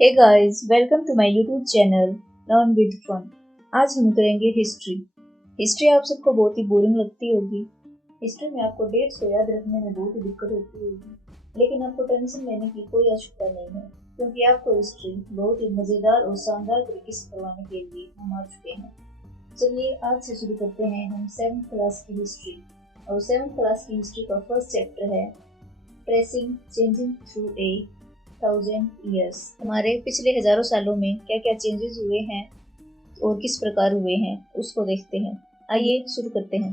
Hey guys, welcome to my YouTube channel learn with fun. आज हम करेंगे history. History आप सबको बहुत ही बोरिंग लगती होगी। हिस्ट्री में आपको डेट्स को याद रखने में बहुत ही दिक्कत होती होगी, लेकिन आपको टेंशन लेने की कोई आवश्यकता नहीं है, क्योंकि आपको हिस्ट्री बहुत ही मज़ेदार और शानदार तरीके से करवाने के लिए हम आ चुके हैं। चलिए आज से शुरू करते हैं हम 7th क्लास की हिस्ट्री। और 7th क्लास की हिस्ट्री का फर्स्ट चैप्टर है tracing changing through a 1000 years। हमारे पिछले हजारों सालों में क्या क्या चेंजेस हुए हैं और किस प्रकार हुए हैं उसको देखते हैं। आइए शुरू करते हैं।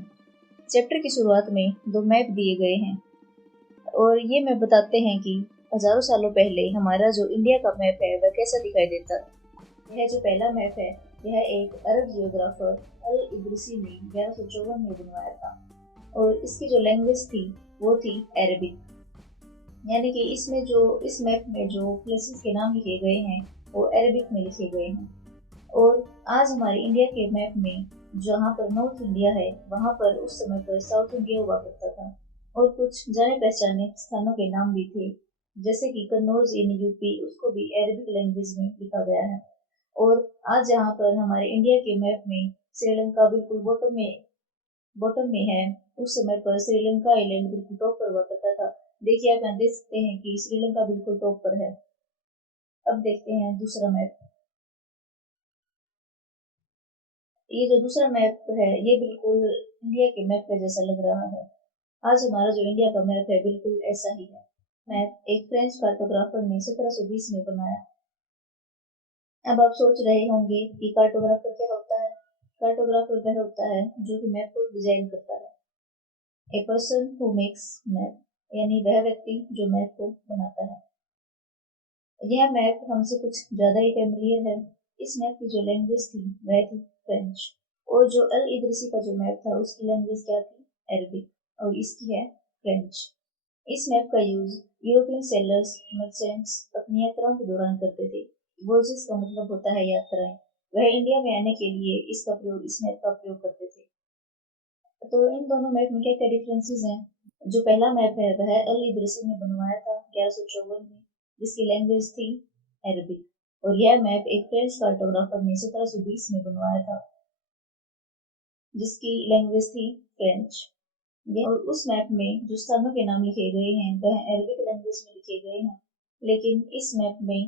चैप्टर की शुरुआत में दो मैप दिए गए हैं और ये मैप बताते हैं कि हजारों सालों पहले हमारा जो इंडिया का मैप है वह कैसा दिखाई देता है। यह जो पहला मैप है यह एक अरब जियोग्राफर अल इद्रिसी ने 1154 में बनवाया था और इसकी जो लैंग्वेज थी वो थी अरबिक। यानी कि इस मैप में जो प्लेसेस के नाम लिखे गए हैं वो अरबिक में लिखे गए हैं। और आज हमारे इंडिया के मैप में जहाँ पर नॉर्थ इंडिया है वहाँ पर उस समय पर साउथ इंडिया हुआ करता था और कुछ जाने पहचाने स्थानों के नाम भी थे, जैसे कि कन्नौज इन यूपी, उसको भी अरबिक लैंग्वेज में लिखा गया है। और आज जहाँ पर हमारे इंडिया के मैप में श्रीलंका बिल्कुल बॉटम में है, उस समय पर श्रीलंका आइलैंड बिल्कुल टॉप पर हुआ करता था। देखिए आप यहाँ देख सकते हैं कि श्रीलंका बिल्कुल टॉप पर है। अब देखते हैं दूसरा मैप। ये जो दूसरा मैप है ये बिल्कुल इंडिया के मैप के जैसा लग रहा है। आज हमारा जो इंडिया का मैप है बिल्कुल ऐसा ही है। मैप एक फ्रेंच कार्टोग्राफर ने 1720 में बनाया। अब आप सोच रहे होंगे कि कार्टोग्राफर क्या होता है। कार्टोग्राफर वह होता है जो कि मैप को डिजाइन करता है। A person who makes map, यानी वह व्यक्ति जो मैप को बनाता है। यह मैप हमसे कुछ ज़्यादा ही फेमिलियर है। इस मैप की जो लैंग्वेज थी वह थी फ्रेंच, और जो अल इदरसी का जो मैप था उसकी लैंग्वेज क्या थी, अरबिक, और इसकी है फ्रेंच। इस मैप का यूज यूरोपियन सेलर्स मर्चेंट्स अपनी यात्राओं के दौरान करते थे। वोजेस का मतलब होता है यात्राएं। वह इंडिया में आने के लिए इस मैप का प्रयोग करते थे। तो इन दोनों मैप में क्या क्या डिफरेंसेस हैं। जो पहला मैप है वह अल इदरसी ने बनवाया था 1154 में, जिसकी लैंग्वेज थी अरबिक। और यह मैप एक फ्रेंच कार्टोग्राफर ने 1720 में बनवाया था, जिसकी लैंग्वेज थी फ्रेंच। और उस मैप में जो स्थानों के नाम लिखे गए हैं वह अरबिक लैंग्वेज में लिखे गए हैं, लेकिन इस मैप में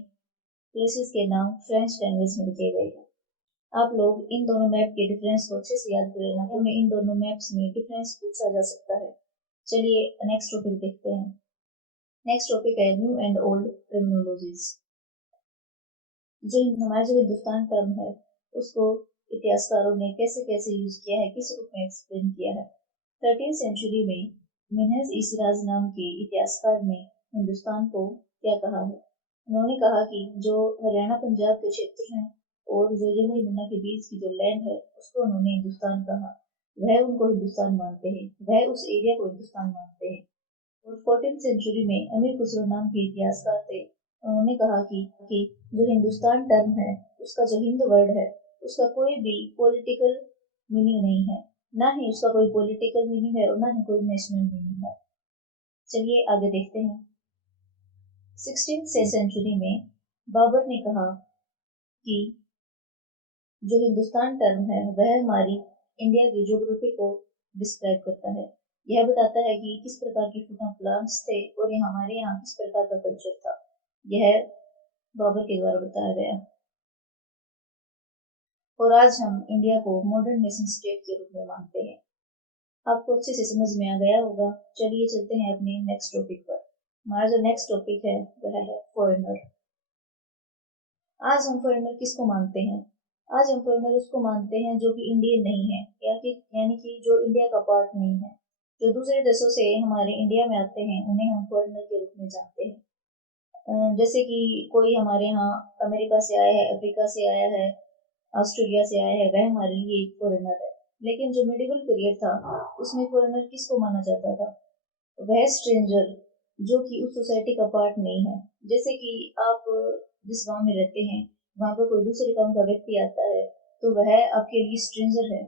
प्लेसेस के नाम फ्रेंच लैंग्वेज में लिखे गए हैं। आप लोग इन दोनों मैप के डिफरेंस को अच्छे से याद कर लेना, हमें इन दोनों मैप्स में डिफरेंस पूछा जा सकता है। चलिए नेक्स्ट टॉपिक देखते हैं। नेक्स्ट टॉपिक है न्यू एंड ओल्ड टर्मिनोलॉजीज। जो हिंदुस्तान टर्म है उसको इतिहासकारों ने कैसे कैसे यूज किया है, किस रूप में एक्सप्लेन किया है। 13th सेंचुरी में मिन्हज ई सिराज नाम के इतिहासकार ने हिंदुस्तान को क्या कहा है। उन्होंने कहा कि जो हरियाणा पंजाब के क्षेत्र हैं और जो यमुना यमुना के बीच की जो लैंड है उसको उन्होंने हिंदुस्तान कहा। वह उनको हिंदुस्तान मानते हैं, वह उस एरिया को हिंदुस्तान मानते हैं। और 14th सेंचुरी में अमीर खुसरो नाम के इतिहासकार थे। उन्होंने कहा कि जो हिंदुस्तान टर्म है उसका जो हिंद वर्ड है उसका कोई भी पॉलिटिकल मीनिंग नहीं है, ना ही उसका कोई पॉलिटिकल मीनिंग है और ना ही कोई नेशनल मीनिंग है। चलिए आगे देखते हैं। 16th सेंचुरी में बाबर ने कहा कि जो हिंदुस्तान टर्म है वह हमारी इंडिया की ज्योग्राफी को डिस्क्राइब करता है। यह बताता है कि किस प्रकार की फूड प्लांट्स थे और ये हमारे यहाँ किस प्रकार का कल्चर था। यह बाबर के द्वारा बताया गया। और आज हम इंडिया को मॉडर्न नेशन स्टेट के रूप में मानते हैं। आपको अच्छे से समझ में आ गया होगा। चलिए चलते हैं अपने नेक्स्ट टॉपिक पर। हमारा जो नेक्स्ट टॉपिक है वह है फॉरेनर। आज हम फॉरेनर किसको मानते हैं। आज हम फॉरेनर उसको मानते हैं जो कि इंडियन नहीं है, यानी कि जो इंडिया का पार्ट नहीं है। जो दूसरे देशों से हमारे इंडिया में आते हैं उन्हें हम फॉरेनर के रूप में जानते हैं। जैसे कि कोई हमारे यहाँ अमेरिका से आया है, अफ्रीका से आया है, ऑस्ट्रेलिया से आया है, वह हमारे लिए एक फॉरेनर है। लेकिन जो मिडिवल पीरियड था उसमें फॉरेनर किसको माना जाता था, वह स्ट्रेंजर जो कि उस सोसाइटी का पार्ट नहीं है। जैसे कि आप जिस गांव में रहते हैं वहां पर कोई दूसरे गांव का व्यक्ति आता है तो वह आपके लिए स्ट्रेंजर है।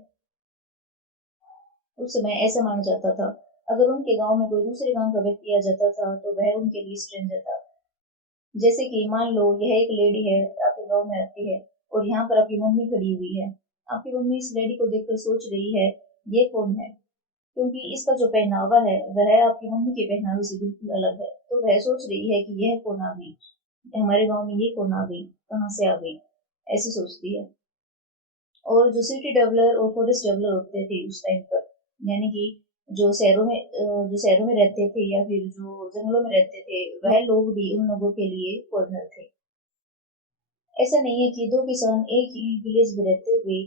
उस समय ऐसा माना जाता था। अगर उनके गांव में कोई दूसरे गांव का व्यक्ति आ जाता था तो वह उनके लिए स्ट्रेंजर था। जैसे कि मान लो यह एक लेडी है, आपके गांव में रहती है और यहाँ पर आपकी मम्मी खड़ी हुई है। आपकी मम्मी इस लेडी को देखकर सोच रही है ये कौन है, क्योंकि इसका जो पहनावा है वह आपकी मम्मी के पहनावे से बिल्कुल अलग है। तो वह सोच रही है कि यह कौन आ गई, हमारे गांव में ये कौन आ गई, कहाँ से आ गई, ऐसी सोचती है। और जो सिटी डेवलपर और फॉरेस्ट डेवलपर होते थे उस टाइम पर, यानी कि जो शहरों में रहते थे या फिर जो जंगलों में रहते थे, वह लोग भी उन लोगों के लिए फॉरेनर थे। ऐसा नहीं है कि दो किसान एक ही विलेज में रहते हुए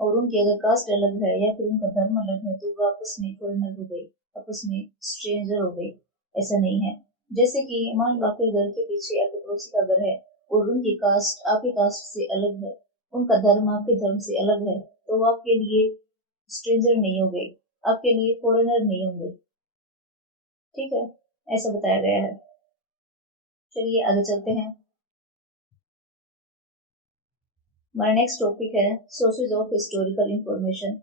और उनकी अगर कास्ट अलग है या फिर उनका धर्म अलग है तो वो आपस में फॉरेनर हो गए, आपस में स्ट्रेंजर हो गए। ऐसा नहीं है। जैसे कि मान लो आपके घर के पीछे आपके पड़ोसी का घर है और उनकी कास्ट आपकी कास्ट से अलग है, उनका धर्म आपके धर्म से अलग है, तो वो आपके लिए स्ट्रेंजर नहीं हो गए, आपके लिए फॉरेनर नहीं होंगे। ठीक है, ऐसा बताया गया है। चलिए आगे चलते हैं। हमारा नेक्स्ट टॉपिक है सोर्सेज ऑफ हिस्टोरिकल इंफॉर्मेशन।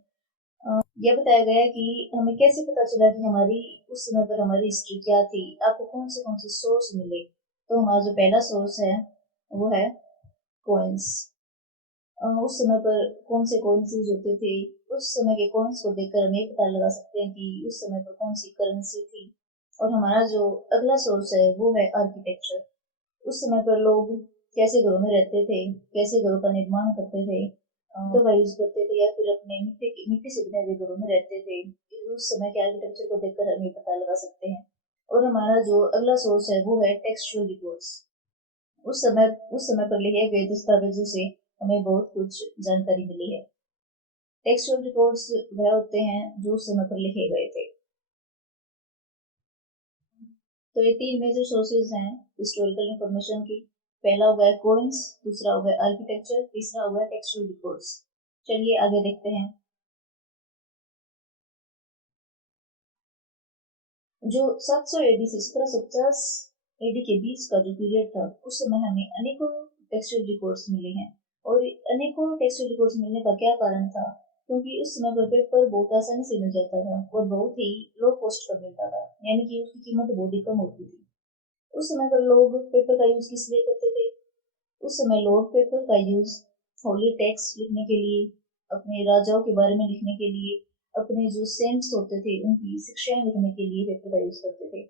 यह बताया गया है कि हमें कैसे पता चला कि हमारी उस समय पर हमारी हिस्ट्री क्या थी, आपको कौन से सोर्स मिले। तो हमारा जो पहला सोर्स है वो है कॉइन्स। उस समय पर कौन से कॉइन्स यूज होते थे, उस समय के कॉइन्स को देखकर हम ये पता लगा सकते हैं कि उस समय पर कौन सी करेंसी थी। और हमारा जो अगला सोर्स है वो है आर्किटेक्चर। उस समय पर लोग कैसे घरों में रहते थे, कैसे घरों का निर्माण करते थे, तो वह यूज करते थे या फिर अपने मिट्टी से बने हुए घरों में रहते थे। उस समय के आर्किटेक्चर को देखकर हम ये पता लगा सकते हैं। और हमारा जो अगला सोर्स है वो है टेक्सचुअल रिपोर्ट्स। उस समय पर लिखे गए दस्तावेजों से हमें बहुत कुछ जानकारी मिली है। टेक्सचुअल रिपोर्ट्स वह होते हैं जो उस समय पर लिखे गए थे। तो ये तीन मेजर सोर्सेज हैं हिस्टोरिकल इंफॉर्मेशन की। पहला हो गया कोइंस, दूसरा हो गया आर्किटेक्चर, तीसरा हो गया टेक्सचुअल रिपोर्ट्स। चलिए आगे देखते हैं। जो 700 एडी से 1750 एडी के बीच का जो पीरियड था, उस समय हमें अनेकों टेक्सचुअल रिकॉर्ड्स मिले हैं। और अनेकों टेक्सचुअल रिकॉर्ड्स मिलने का क्या कारण था, क्योंकि उस समय पर पेपर बहुत आसानी से मिल जाता था और बहुत ही लो कॉस्ट पर मिलता था, यानी कि उसकी कीमत बहुत ही कम होती थी। उस समय पर लोग पेपर का यूज किस लिए करते थे? उस समय लोग पेपर का यूज होली टेक्स्ट लिखने के लिए, अपने राजाओं के बारे में लिखने के लिए, अपने जो सेंट्स होते थे उनकी शिक्षाएं लिखने के लिए पेपर का यूज करते थे।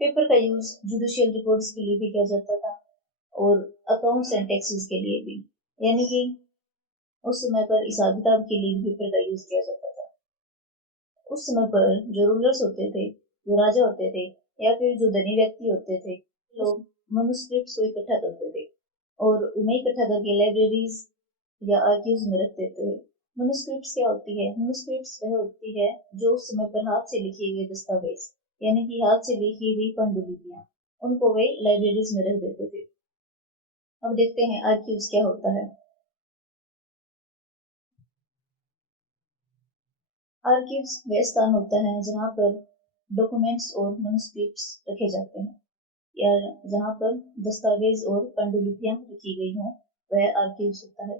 पेपर का यूज जुडिशियल रिकॉर्ड्स के लिए भी किया जाता था और अकाउंट्स एंड टैक्सेस के लिए भी, यानी कि उस समय पर हिसाब किताब के लिए भी पेपर का यूज किया जाता था। उस समय पर जो रूलर्स होते थे, जो राजा होते थे या फिर जो धनी व्यक्ति होते थे, लोग मनुस्क्रिप्ट्स को इकट्ठा करते थे और उन्हें इकट्ठा करके लाइब्रेरीज या आर्काइव्स में रखते थे। मनुस्क्रिप्ट्स क्या होती है? मनुस्क्रिप्ट्स वह होती है जो उस समय पर हाथ से लिखे गए दस्तावेज, यानी कि हाथ से लिखी हुई पांडुलिपियां, उनको वे लाइब्रेरीज में रख देते थे। अब देखते हैं आर्काइव्स क्या होता है। आर्काइव्स वह स्थान होता है जहाँ पर डॉक्यूमेंट्स और मनुस्क्रिप्ट्स रखे जाते हैं, या जहाँ पर दस्तावेज और पांडुलिपियां रखी गई हों, वह आर्काइव्स होता है।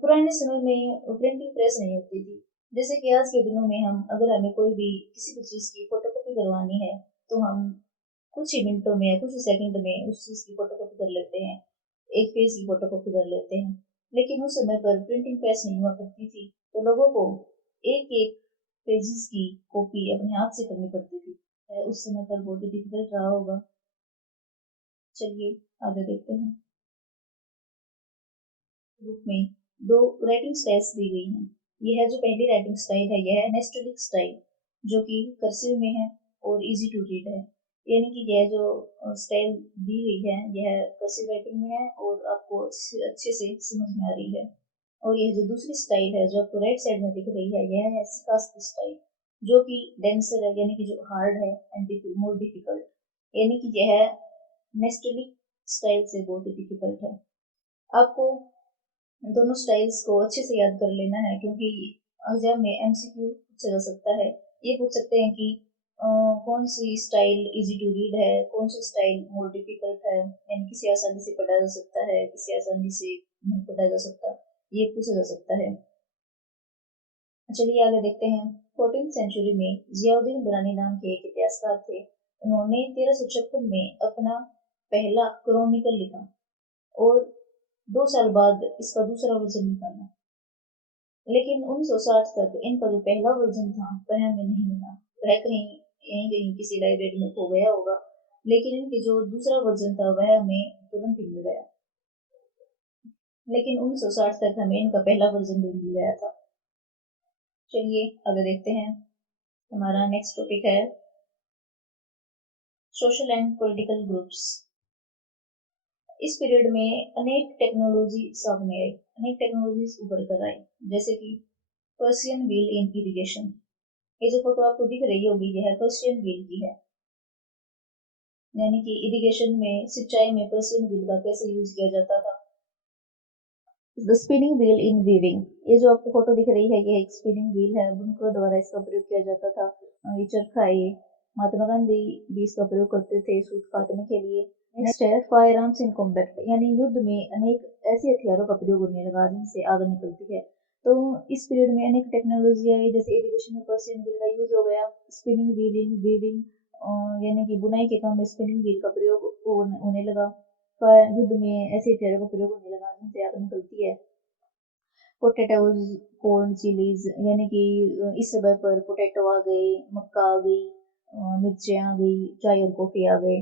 पुराने समय में प्रिंटिंग प्रेस नहीं होती थी। जैसे कि आज के दिनों में हम अगर हमें कोई भी किसी भी चीज की फोटोकॉपी करवानी है तो हम कुछ ही मिनटों में या कुछ ही सेकंड में उस चीज की फोटोकॉपी कर लेते हैं, एक पेज की फोटोकॉपी कर लेते हैं। लेकिन उस समय पर प्रिंटिंग प्रेस नहीं हुआ करती थी, तो लोगों को एक एक पेजेस की कॉपी अपने हाथ से करनी पड़ती थी। उस समय पर बहुत ही डिफिकल्ट रहा होगा। चलिए आगे देखते हैं। बुक में दो राइटिंग स्टाइल्स दी गई हैं। यह जो पहली राइटिंग स्टाइल है यह है नेस्टलिक स्टाइल, जो कि कर्सिव में है और इजी टू रीड है। यानी कि यह जो स्टाइल दी गई है यह कर्सिव राइटिंग में है और आपको अच्छे से समझ में आ रही है। और यह जो दूसरी स्टाइल है जो आपको राइट साइड में दिख रही है यह है सिकास्की स्टाइल, जो कि डेंसर है, यानी कि जो हार्ड है एंड मोर डिफिकल्ट, यानी कि यह नेस्टलिक स्टाइल से बहुत ही डिफिकल्ट है। आपको दोनों स्टाइल्स को अच्छे से याद कर लेना है, क्योंकि एग्जाम में एमसीक्यू पूछा जा सकता है। ये पूछ सकते हैं कि कौन सी स्टाइल इजी टू रीड है, कौन सी स्टाइल मोर डिफिकल्ट है, यानी किसी आसानी से पढ़ा जा सकता है, किसी आसानी से नहीं पढ़ा जा सकता, ये पूछा जा सकता है। चलिए आगे देखते हैं। 14th सेंचुरी में जियाउद्दीन बरानी नाम के एक इतिहासकार थे। उन्होंने 1356 में अपना पहला क्रॉनिकल लिखा और 2 साल बाद इसका दूसरा वर्जन निकाला। लेकिन 1960 तक इनका जो पहला वर्जन था वह हमें नहीं मिला, वह कहीं यहीं कहीं किसी लाइब्रेरी में खो गया होगा। लेकिन इनकी जो दूसरा वर्जन था वह हमें तुरंत ही मिल गया। लेकिन 1960 तक हमें इनका पहला वर्जन भी मिल गया था। चलिए आगे देखते हैं। हमारा नेक्स्ट टॉपिक है सोशल एंड पॉलिटिकल ग्रुप्स। इस पीरियड में अनेक टेक्नोलॉजी सामने आई, अनेक टेक्नोलॉजीज उभर कर आई, जैसे कि पर्शियन व्हील इन इरिगेशन। ये जो फोटो आपको दिख रही होगी यह पर्शियन व्हील की है, यानी कि इरिगेशन में, सिंचाई में पर्शियन व्हील का कैसे यूज किया जाता था। The spinning wheel in weaving, ये जो आपको फोटो दिख रही है ये एक स्पिनिंग व्हील है, बुनकरों द्वारा इसका प्रयोग किया जाता था। ये चरखा है, महात्मा गांधी भी इसका प्रयोग करते थे सूत काटने के लिए। नेक्स्ट है फायर आर्म्स इन कॉम्बैट, यानी युद्ध में अनेक ऐसे हथियारों का प्रयोग होने लगा जिनसे आग निकलती है। तो इस पीरियड में अनेक टेक्नोलॉजी आई, जैसे इरिगेशन में पर्शियन व्हील का यूज हो गया, स्पिनिंग व्हील इन वीविंग, यानी कि बुनाई के काम में स्पिनिंग व्हील का प्रयोग होने लगा। युद्ध में ऐसे हथियारों का प्रयोग होने लगा जिनसे आग निकलती है। पोटैटोज, कॉर्न, चिलीज, यानी कि इस समय पर पोटैटो आ गए, मक्का आ गई, मिर्चें आ गई, चाय और कॉफी आ गए।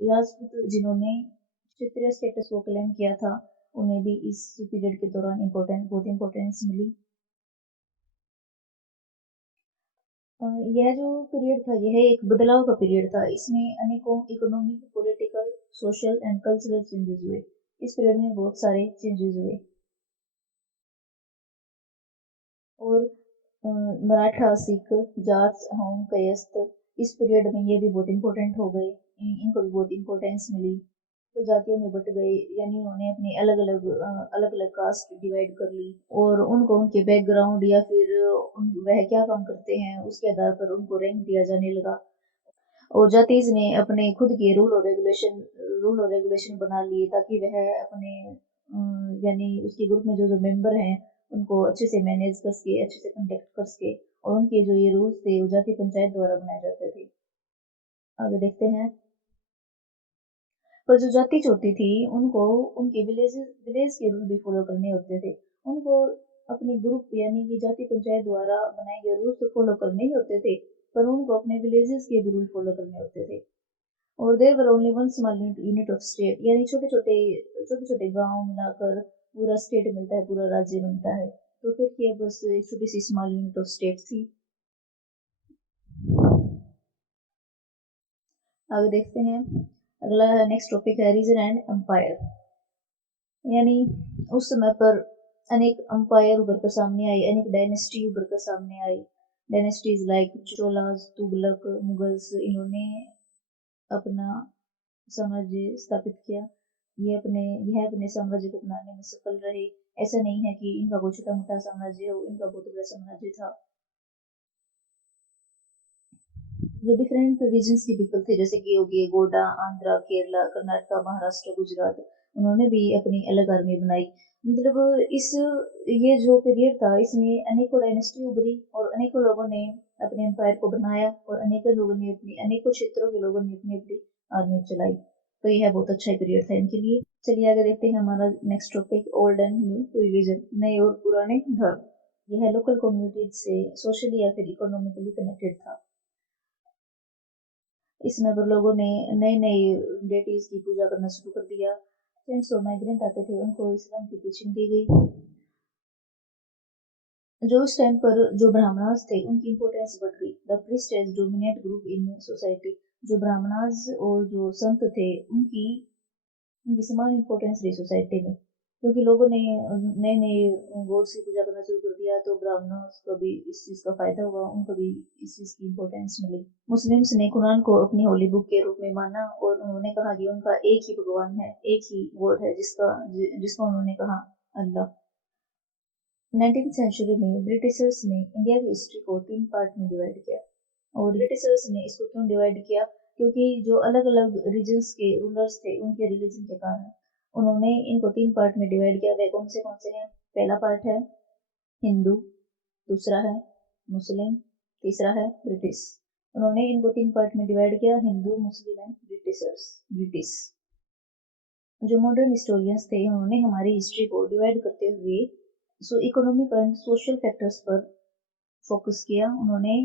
राजपूत जिन्होंने क्षत्रिय स्टेटस को क्लेम किया था उन्हें भी इस पीरियड के दौरान बहुत इम्पोर्टेंस मिली। यह जो पीरियड था यह एक बदलाव का पीरियड था, इसमें अनेकों economic, political, social and cultural changes हुए। इस पीरियड में बहुत सारे चेंजेस हुए और मराठा, सिख, जाट्स, होम, कायस्थ, इस पीरियड में ये भी बहुत इम्पोर्टेंट हो गए, इनको भी बहुत इम्पोर्टेंस मिली। तो जातियों में बट गए, यानी उन्होंने अपनी अलग अलग कास्ट डिवाइड कर ली और उनको उनके बैकग्राउंड या फिर वह क्या काम करते हैं उसके आधार पर उनको रैंक दिया जाने लगा। और जातीज ने अपने खुद के रूल और रेगुलेशन बना लिए ताकि वह अपने यानी उसके ग्रुप में जो जो मेंबर हैं उनको अच्छे से मैनेज कर सके, अच्छे से कंडक्ट कर सके, और उनके जो ये रूल्स थे वो जाति पंचायत द्वारा बनाए जाते थे। आगे देखते हैं। पर जो जाति होती थी उनको उनके विलेज के रूल भी फॉलो करने होते थे। उनको अपने ग्रुप यानी कि जाति पंचायत द्वारा बनाए गए रूल्स तो फॉलो करने ही होते थे, पर उनको अपने विलेजेस के भी रूल फॉलो करने होते थे। और there were only one small unit of state, यानी छोटे छोटे गांव मिलाकर पूरा स्टेट मिलता है, पूरा राज्य बनता है। तो फिर ये बस एक छोटी C small unit of state थी। आगे देखते हैं। अगला नेक्स्ट टॉपिक है रीजन एंड एम्पायर, यानी उस समय पर अनेक अंपायर उभर कर सामने आई, अनेक डायनेस्टी उभर कर सामने आई। डायनेस्टीज लाइक चोलास, तुगलक, मुगल्स, इन्होंने अपना साम्राज्य स्थापित किया। यह अपने साम्राज्य को बनाने में सफल रहे। ऐसा नहीं है कि इनका कोई छोटा मोटा साम्राज्य हो, इनका बहुत बड़ा साम्राज्य था। जो डिफरेंट रीजन्स के पीपल थे, जैसे कि हो गए गोंडा, आंध्रा, केरला, कर्नाटक, महाराष्ट्र, गुजरात, उन्होंने भी अपनी अलग आर्मी बनाई। मतलब इस ये जो पीरियड था इसमें अनेकों डायनेस्टी उभरी और अनेकों लोगों ने अपने एम्पायर को बनाया और अनेकों क्षेत्रों के लोगों ने अपनी अपनी आर्मी चलाई। तो यह बहुत अच्छा पीरियड था इनके लिए। चलिए आगे देखते हैं हमारा next topic old and new religion, नए और पुराने धर्म। यह लोकल कम्युनिटीज से सोशली या फिर इकोनॉमिकली कनेक्टेड था। इसमें पर लोगों ने नए नए डेटीज की पूजा करना शुरू कर दिया। फ्रेंड्स और माइग्रेंट आते थे उनको इस्लाम की टीचिंग दी गई। जो उस टाइम पर जो ब्राह्मणास थे उनकी इंपोर्टेंस बढ़ गई। The priest as dominate group in society, जो ब्राह्मणास और जो संत थे उनकी उनकी समान इंपॉर्टेंस रही सोसाइटी में, क्योंकि लोगों ने नए नए गॉड्स की पूजा करना शुरू कर दिया तो ब्राह्मणों को भी इस चीज़ का फायदा हुआ, उनको भी इस चीज़ की इंपॉर्टेंस मिली। मुस्लिम्स ने कुरान को अपनी होली बुक के रूप में माना और उन्होंने कहा कि उनका एक ही भगवान है, एक ही गॉड है जिसका उन्होंने कहा अल्लाह। 19th सेंचुरी में ब्रिटिशर्स ने इंडिया की हिस्ट्री को 3 पार्ट में डिवाइड किया। और ब्रिटिशर्स ने इसको क्यों डिवाइड किया? क्योंकि जो अलग अलग रीजन्स के रूलर्स थे उनके रिलीजन के कारण उन्होंने इनको 3 पार्ट में डिवाइड किया। वे कौन से हैं? पहला पार्ट है हिंदू, दूसरा है मुस्लिम, तीसरा है ब्रिटिश। उन्होंने इनको 3 पार्ट में डिवाइड किया, हिंदू, मुस्लिम एंड ब्रिटिश। जो मॉडर्न हिस्टोरियंस थे उन्होंने हमारी हिस्ट्री को डिवाइड करते हुए इकोनॉमिक एंड सोशल फैक्टर्स पर फोकस किया। उन्होंने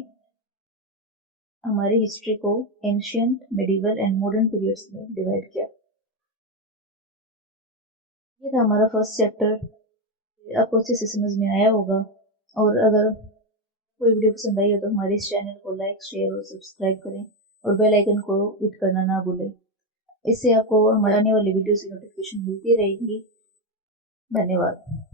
हमारी हिस्ट्री को ancient, medieval and modern periods में डिवाइड किया। ये था हमारा फर्स्ट चैप्टर। आपको अच्छे से समझ में आया होगा, और अगर कोई वीडियो पसंद आई हो तो हमारे इस चैनल को लाइक, शेयर और सब्सक्राइब करें, और बेल आइकन को हिट करना ना भूलें। इससे आपको हमारे आने वाली वीडियो की नोटिफिकेशन मिलती रहेगी। धन्यवाद।